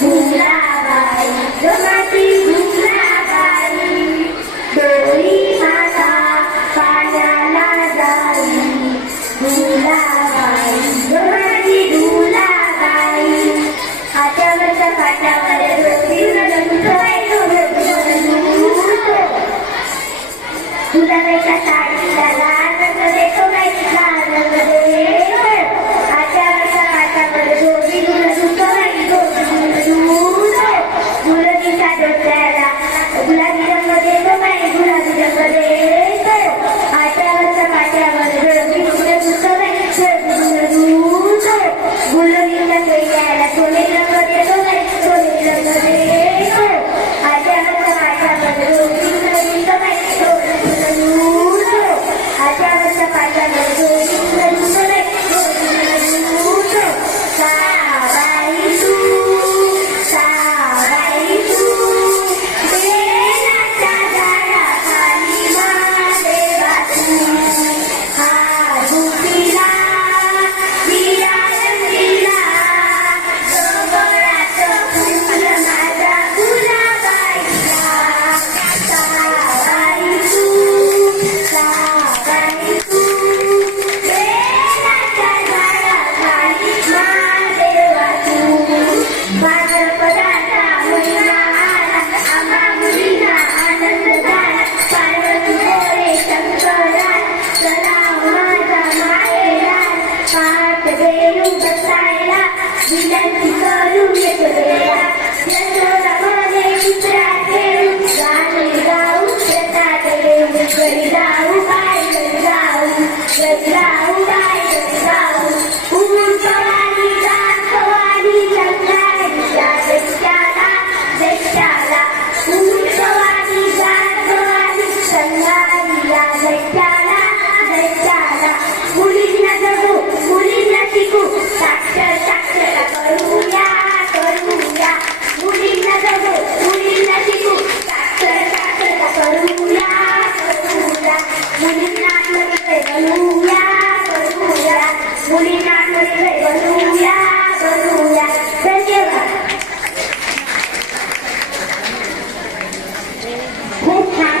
भुलाबाई जमाती भुलाबाई डोली माझा पाण्याला जाई भुलाबाई जमाती भुलाबाई हातावरच्या काठावर भुलाबाईच्या साडीला लाल रंग देतो बाई लाल रंग देतो हातावरच्या काठावर धोबी धुतो बाई धोबी धुतो गुलाबीच्या डोक्याला गुलाबी रंग देतो बाई गुलाबी रंग देतो हातावरच्या काठावर धोबी धुतो बाई धोबी धुतो गुलाबीच्या डोक्याला सोने रंग देतो बाई सोने रंग देतो हातावरच्या काठावर धोबी धुतो बाई हातावरच्या पाटावर डोली धुतो रे धुतो साबाई तू बेलाच्या झाडाखाली महादेवा तू हा झुपिला दिला रंगीला डोंगराचं फुल माझा गुलाबाईला साबाई तू विनंती करून येतो यशोदा मध्ये चित्रा घेऊ गाणी गाऊ शेतात येऊ घरी जाऊ बाय घरी जाऊ बाय घरी जाऊ उंचवाणी जातवाणी संघारीला जैत्याला उंचवाणी जातवाणी संघारीला जैत्याला मुलींना जगू मुलींना शिकू साक्षरता करूया मुलींना जगू मुलींना शिकू साक्षरता करूया मुलींना आत्मनिर्भर बनवूया मुलींना आत्मनिर्भर बनवूया धन्यवाद.